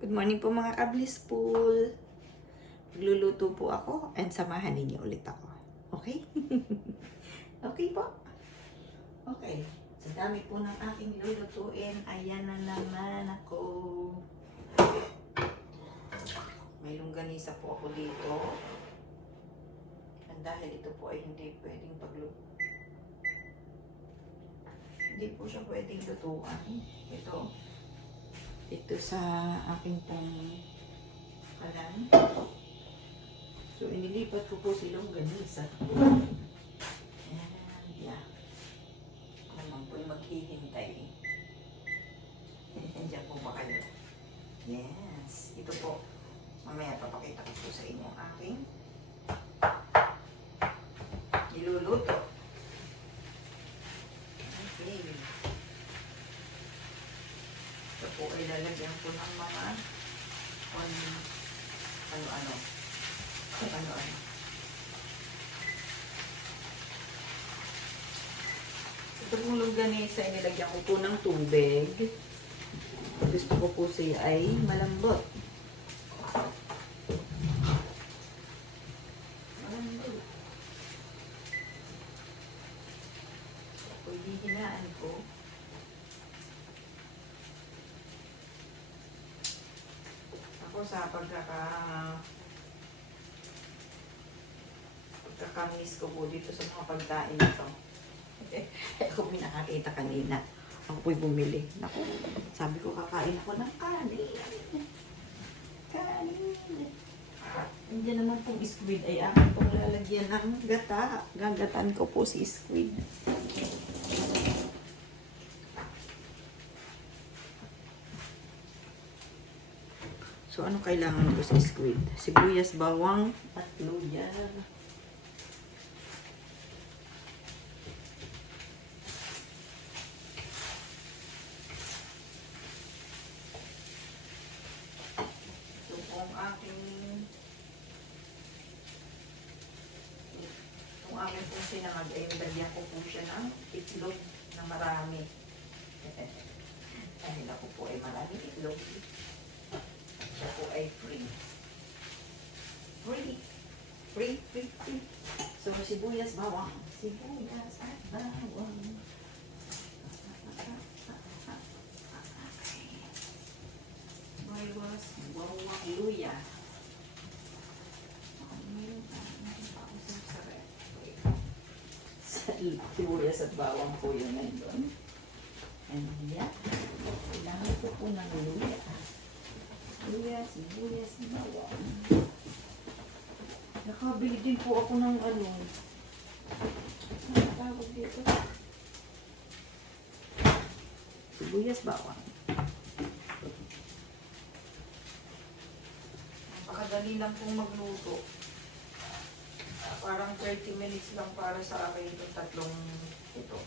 Good morning po mga ka-blissful. Magluluto po ako and samahan ninyo ulit ako. Okay? Okay po? Okay. Sa dami po ng aking lulutuin, ayan na naman ako. May longganisa po ako dito. And dahil ito po ay hindi pwedeng hindi po siya pwedeng lutuan. Ito sa aking pong kalan. So, inilipat ko po silong ganisa. Ayan, yeah. Naman po'y maghihintay. Nandiyan po ba kayo? Yes. Ito po. Mamaya papakita ko po sa inyo ang aking niluluto. Okay. Ito po ay lalagyan ko ng mga ano-ano. Ito pong longganisa ay nilagyan ko po ng tubig. Gusto ko po siya ay malambot. So, hihinaan ko. Ako sa pagkakamiss ko po dito sa mga pagkain nito. Ako may nakakita kanina. Ako po'y bumili. Naku, sabi ko kakain ako ng kanin. Kanin. Hindi naman pong squid ay akin pong lalagyan ng gata. Gagatan ko po si squid. So, ano kailangan ko sa squid? Sibuyas, bawang, at luya. So, kung aking pong sinangag, ay nilagyan ko po siya ng itlog na marami. Dahil ako po ay maraming itlog. Siya po ay free. Free. So, sibuyas, bawang. Sibuyas at bawang. Sibuyas, bawang, luya. Sibuyas at bawang po yun ngayon. And yeah, kailangan ko po ng luya. Sibuyas, bawang. Nakabili din po ako ng ano tawag dito? Sibuyas, bawang. Napakadali lang pong magluto. Parang 30 minutes lang para sa akin itong tatlong ito.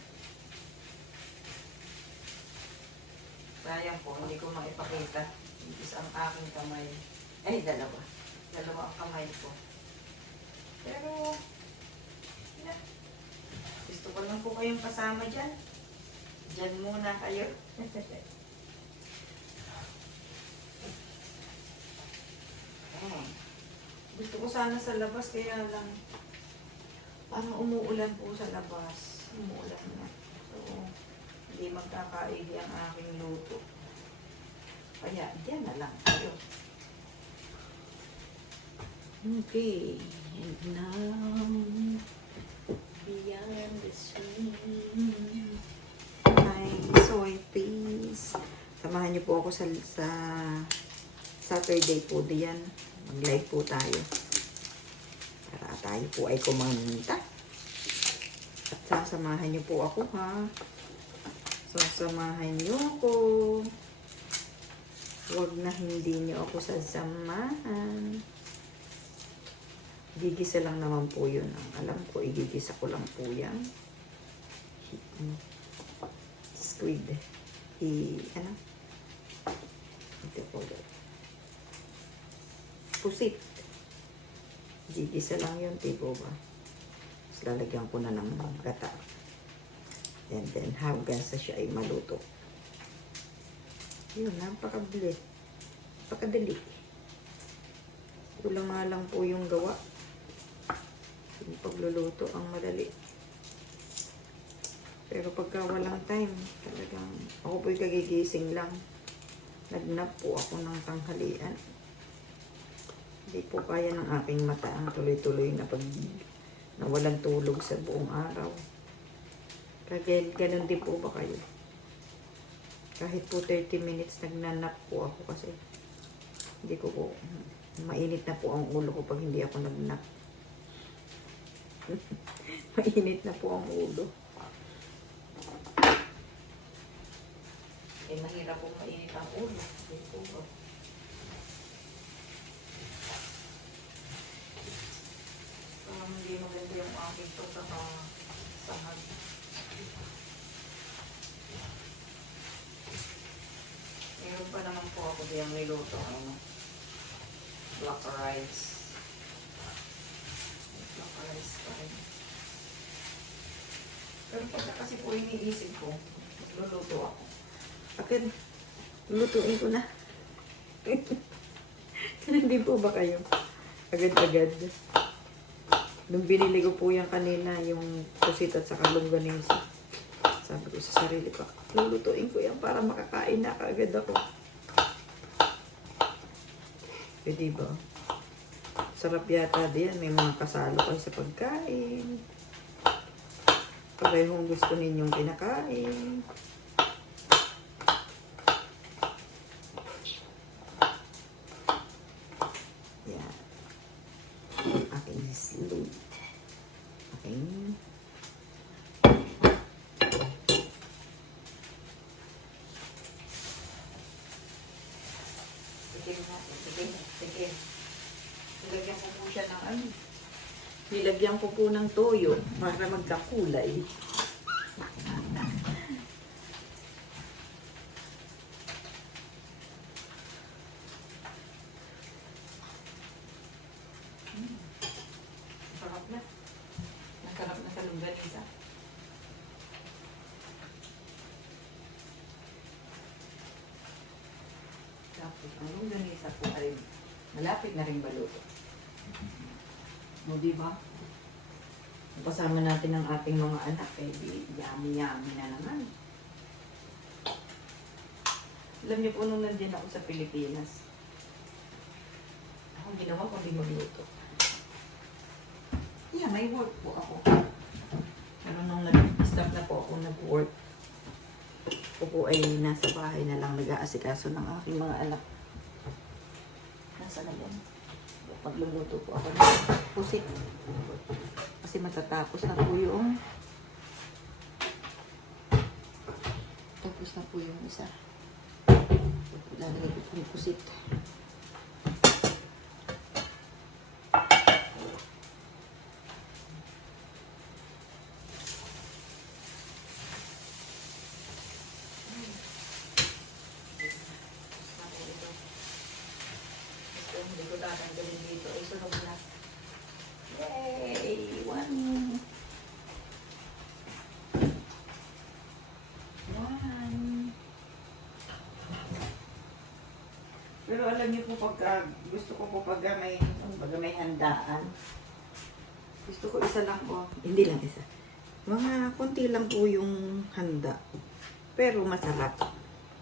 Sayang po, hindi ko maipakita. Isang aking kamay. Ay, dalawa. Dalawa ang kamay ko. Pero, yeah. Gusto ko lang po kayong kasama dyan. Dyan muna kayo. Gusto ko sana sa labas, kaya lang parang umuulan po sa labas. Umuulan na. So, hindi magkakaili ang aking luto. Kaya, diyan na lang tayo. Okay. And now, beyond the screen, my soy please. Samahan niyo po ako sa Saturday po diyan. Mag-live po tayo. Para tayo po ay kumanta. At sasamahan niyo po ako, ha? Sasamahan niyo ako. Huwag na hindi niyo ako sasamahan. Gigisa lang naman po yun. Ang alam ko, igigisa ko lang po yan. Squid. Ano? Ito po. Pusit. Gigisa lang yun, tipo ba? Tapos lalagyan ko na ng gata. And then, hanggang sa siya ay maluto. Yun, napakabilis. Napakadali. Kulang nga lang po yung gawa. Yung pagluluto ang madali. Pero pagka walang time, talagang ako po'y kagigising lang. Nagnap po ako ng tanghalian. Hindi po kaya ng aking mata ang tuloy-tuloy na walang tulog sa buong araw. Kaya ganun din po ba kayo? Kahit po 30 minutes nagnanap po ako kasi hindi ko po, mainit na po ang ulo ko pag hindi ako nagnap. Mainit na po ang ulo. Eh, mahirap po mainit ang ulo. Hindi po ba? Hindi maganda yung aking ito sa sahag. Meron pa naman po ako diyang niluto black rice. Black rice pa rin. Pero pagka kasi po iniisip ko, magluluto ako. Akin, lulutuin ko na. Hindi po ba kayo? Agad-agad. Nung binili ko po yan kanina, yung pusit at saka longganisa. Sabi ko sa sarili ko, lulutuin ko yan para makakain na kaagad ako. E diba? Sarap yata diyan. May mga kasalo kayo sa pagkain. Parehong gusto ninyong kinakain. Yan. Aking slow. Aking Sige. Nilagyan ko po siya ng ano. Nilagyan ko po ng toyo para magkakulay. Sarap na. Masarap na sa longganisa. Tapos ang longganisa po ay malapit na rin baluto. O diba? Kasama natin ang ating mga anak, eh di yummy-yummy na naman. Alam niyo po nung nandiyan ako sa Pilipinas, ang ginawa ko hindi magluto. Yeah, may work po ako. Pero nung nag-stop na po ako nag-work, ako po ay nasa bahay na lang nag-aasikaso ng aking mga anak. Nasa na yan? Magluluto po ako ng pusit. Kasi matatapos na po yung tapos na po yung isa. Lalagay ko po yung pusit. Hindi ko tatanggalin dito. Ay, sunog na. Yay! One! Pero alam niyo po pagka, gusto ko po pagka may handaan, gusto ko isa lang po, hindi lang isa. Mga konti lang po yung handa. Pero masarap.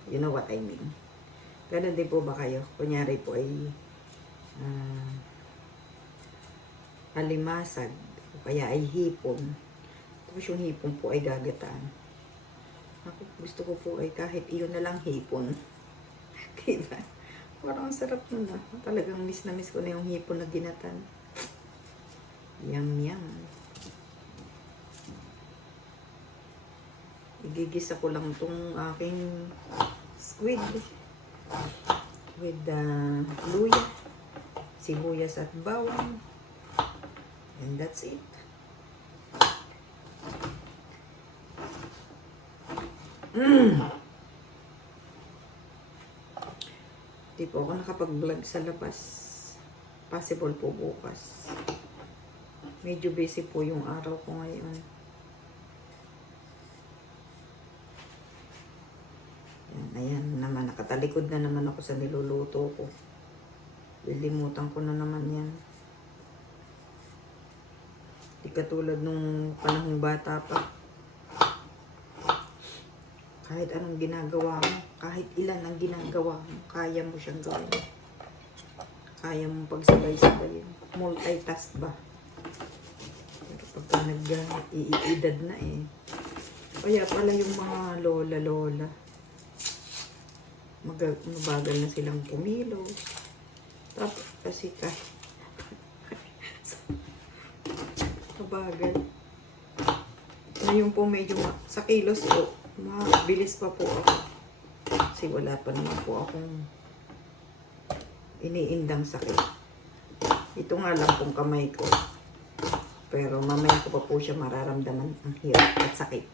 You know what I mean. Ganun din po ba kayo? Kunyari po ay alimasag o kaya ay hipon. Tapos yung hipon po ay gagataan. Ako gusto ko po ay kahit iyon na lang hipon. Diba? Parang sarap nun na. Talagang miss na miss ko na yung hipon na ginatan. Yum yum. Igigisa ko lang tong aking squid with luya, sibuyas at bawang, and that's it. Di po ako nakapag-vlog sa labas. Possible po bukas. Medyo busy po yung araw ko ngayon. Yan, ayan naman. Nakatalikod na naman ako sa niluluto ko. Lilimutan ko na naman yan. Di katulad nung panahong bata pa. Kahit anong ginagawa mo, kahit ilan ang ginagawa mo, kaya mo siyang gawin. Kaya mong pagsabay-sabayin. Multitask ba? Pero pagka nag-iedad na eh. Kaya pala yung mga lola-lola, mabagal na silang kumilos. Tapos kasi mabagal. Ngayon po medyo sa kilos po, mabilis pa po ako. Kasi wala pa naman po akong iniindang sakit. Ito nga lang pong kamay ko. Pero mamaya ko pa po siya mararamdaman ang hirap at sakit.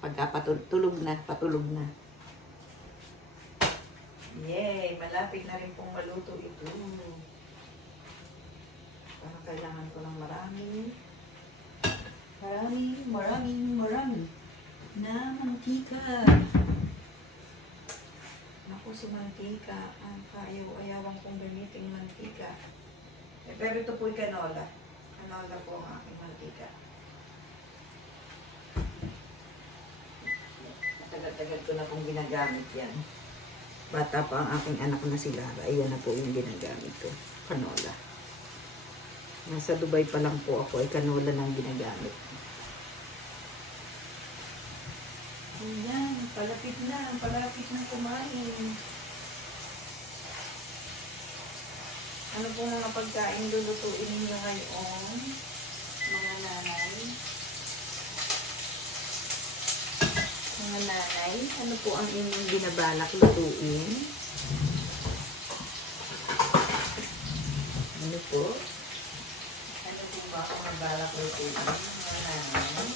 Pagka patulog na. Yay! Malapit na rin pong maluto ito. Parang kailangan ko ng marami na mantika. Ako si mantika. Ang ayaw-ayawan kong gamitin mantika. Pero ito po'y canola. Canola po ang aking mantika. Tagal-tagal ko na pong ginagamit yan. Bata pa ang aking anak na si Lara. Ayan na po yung ginagamit ko. Canola. Nasa Dubai pa lang po ako ay canola nang ginagamit. Ayan, palapit na kumain. Ano po mga pagkain lulutuin ninyo ngayon, mga nanay? Mga nanay, ano po ang inyong binabalak lutuin? Ano po? Ano po ba ang nabalak lutuin, mga nanay?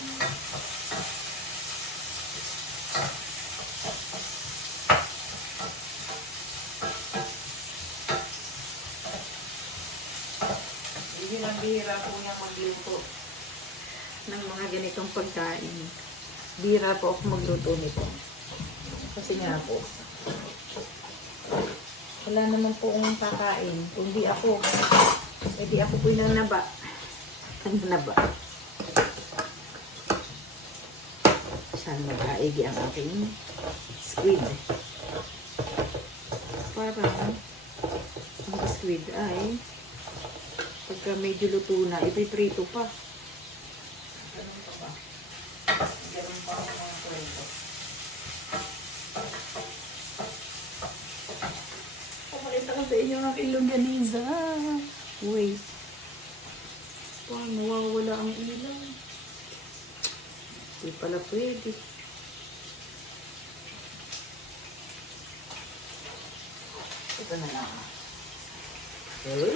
Hindi lang bihira po niyang magluto ng mga ganitong pagkain. Bihira po ako magluto nito. Kasi nga po, wala naman po akong kakain. Kung di ako, di ako po yung nanaba. Nanaba. Saan mag-aigi ang aking squid? Parang ang squid ay pagka medyo luto na, ipiprito pa. Ganun pa ba? Ganun pa ako ng kwento. Pakita ko sa inyo ang aking longganisa. Wait. Paano nawawala ang ilaw? Hindi pala pwede. Ito na lang. Uy!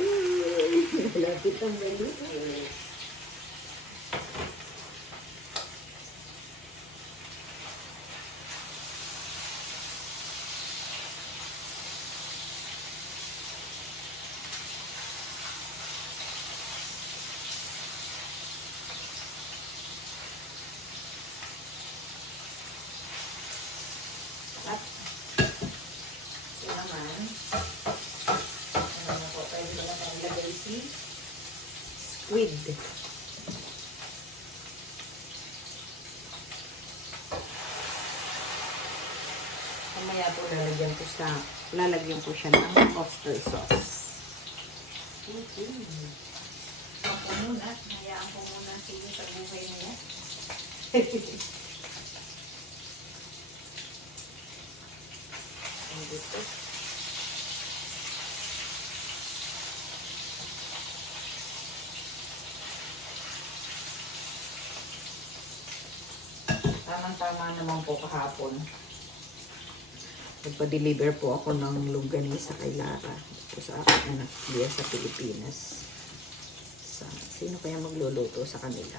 Malapit ang maluto. At ito naman. Ano po, pwede naman ang ilagay si squid. Mamaya po lalagyan ko siya ng oyster sauce. Okay. Ako muna, hayaan ko muna sila sa buhay niya. Ang gusto. Tamang-tama naman po kahapon. Nagpa-deliver po ako ng longganisa kay Lara. Ito sa aking anak diyan sa Pilipinas. Sino kaya magluluto sa kanila?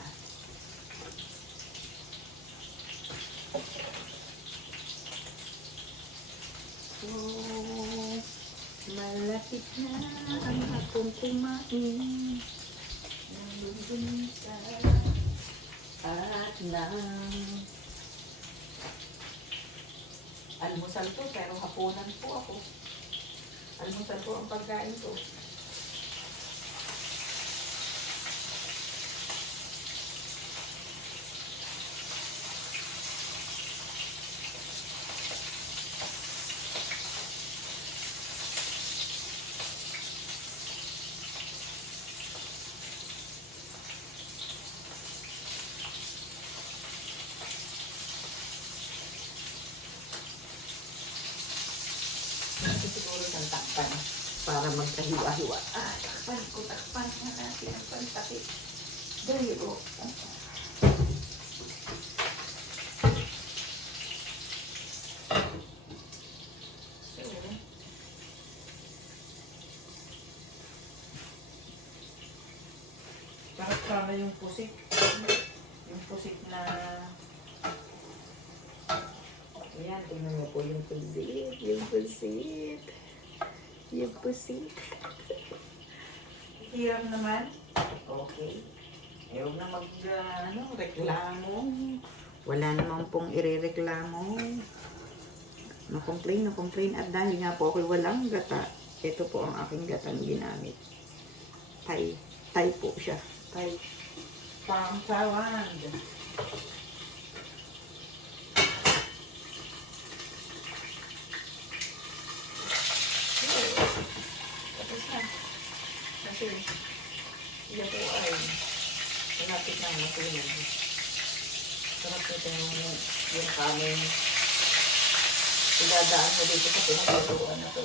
So, malapit na ang akong kumain ng longganisa at ng almusal to, pero hapunan po ako. Almusal po ang pagkain ko. Siguro ng takpan para magkahiwa-hiwa. Takpan na natin ang pantakip. There you go. Para yung pusik. Yung pusik na... Ayan, tingnan mo po yung pusit. Yung pusit. Yung pusit. Hiram naman. Okay. Huwag na reklamo. Wala naman pong irereklamo. No-complain. At dahil nga po ako'y walang gata, ito po ang aking gatang ginamit. Thai po siya. Thai. Palm Thailand. Kasi, yan po ay malapit na matunan. Sarap nito yung kanin. Iladaan mo dito sa pinaglutuan na ito.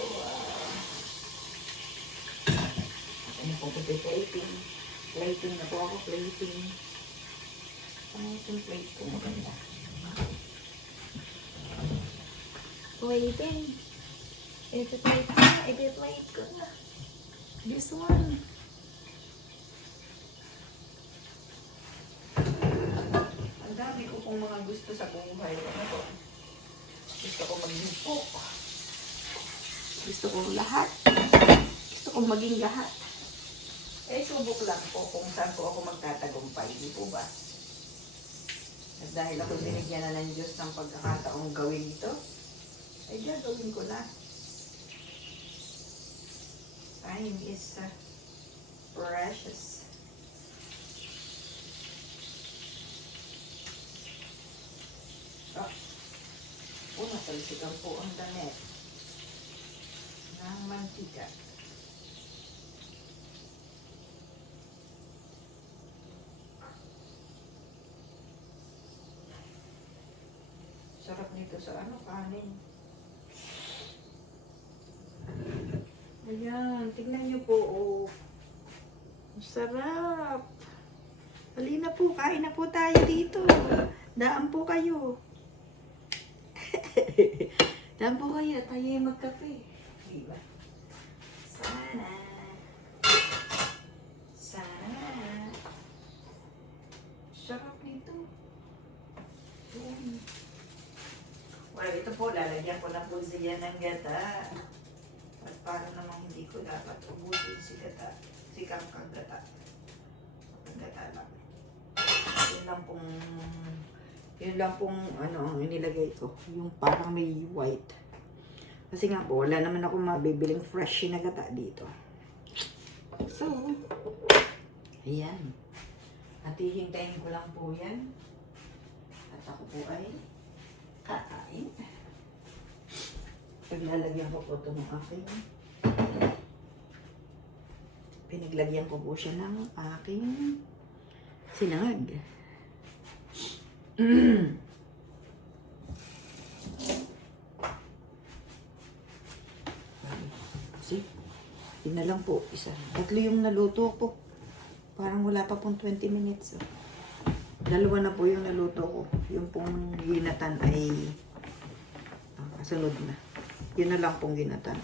Ano po ito? Plating. Plating na po ako. Plating. Ano itong plate ko? Maganda. Plating. Ito plate ko na. Ito plate ko na. This one. Ang dami ko pong mga gusto sa buhay. Ano to? Gusto ko maging po. Gusto ko lahat. Gusto ko maging lahat. Eh, subok lang po kung saan po ako magtatagumpay. Di po ba? At dahil ako binigyan na ng Diyos ng pagkakataong gawin ito, ay gagawin ko na. Time is precious. Natalsikan po ang damit ng mantika. Sarap nito sa kanin. Ayan, tingnan nyo po, oh. Sarap. Halina po, kain na po tayo dito. Daan po kayo. Daan po kayo, tayo magkape. Diba? Sana. Sarap nito. Well, ito po, lalagyan ko na po siya ng gata. At para namang hindi ko dapat ubusin si kangkang gata. Gata lang. Yun lang pong ang inilagay ko. Yung parang may white. Kasi nga po, wala naman ako mabibiling fresh na gata dito. So, ayan. At hihintayin ko lang po yan. At ako po ay kakain. Paglalagyan ko po ito ng aking. Pinaglagyan ko po siya ng aking sinangag. See? Yun na lang po. Isa. Tatlo yung naluto ko. Parang wala pa pong 20 minutes. Dalawa na po yung naluto ko. Yung pong ginatan ay kasunod na. Yun na lang pong ginatan.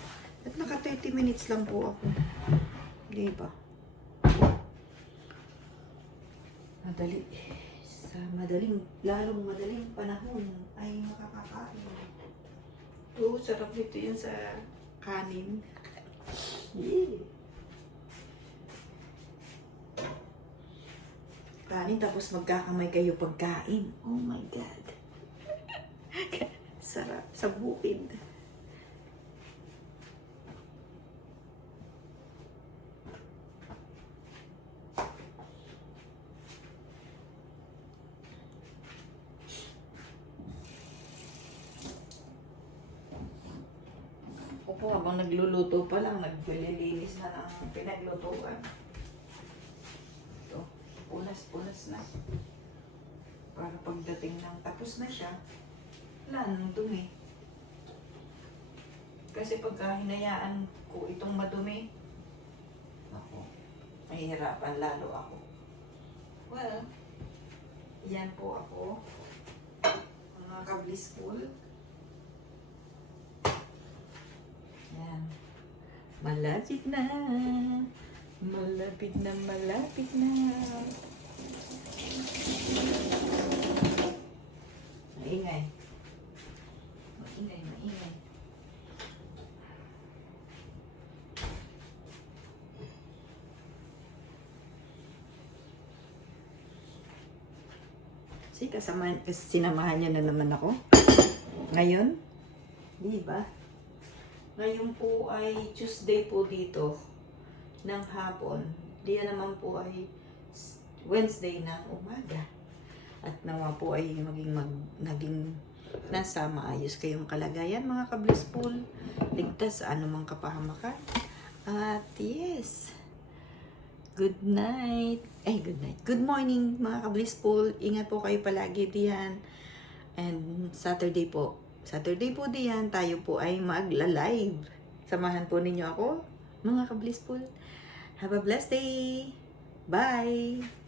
At naka 30 minutes lang po ako. Diba? Madali. Sa lalong madaling panahon ay makakakain. Oo, sarap nito yun sa kanin. Yeah. Kanin tapos magkakamay kayo pagkain. Oh my God. Sarap sa bukid. Opo, habang nagluluto pa lang, naglilinis na ng pinaglutuan. Ito, punas-punas na. Para pagdating ng tapos na siya, wala nang dumi. Kasi pagka hinayaan ko itong madumi, ako, mahihirapan lalo ako. Well, yan po ako, mga ka-blissful. Yan. Malapit na. Malapit na, malapit na. Maingay. Maingay, maingay. Sinamahan niyo na naman ako. Ngayon, di ba? Ngayon po ay Tuesday po dito ng hapon. Diyan naman po ay Wednesday ng umaga. At nawa po ay naging nasa maayos kayong kalagayan mga ka-blissful. Ligtas sa anumang kapahamakan. At yes, good night. Good night. Good morning mga ka-blissful. Ingat po kayo palagi diyan. And Saturday po diyan, tayo po ay magla-live. Samahan po ninyo ako, mga ka-blissful. Have a blessed day. Bye!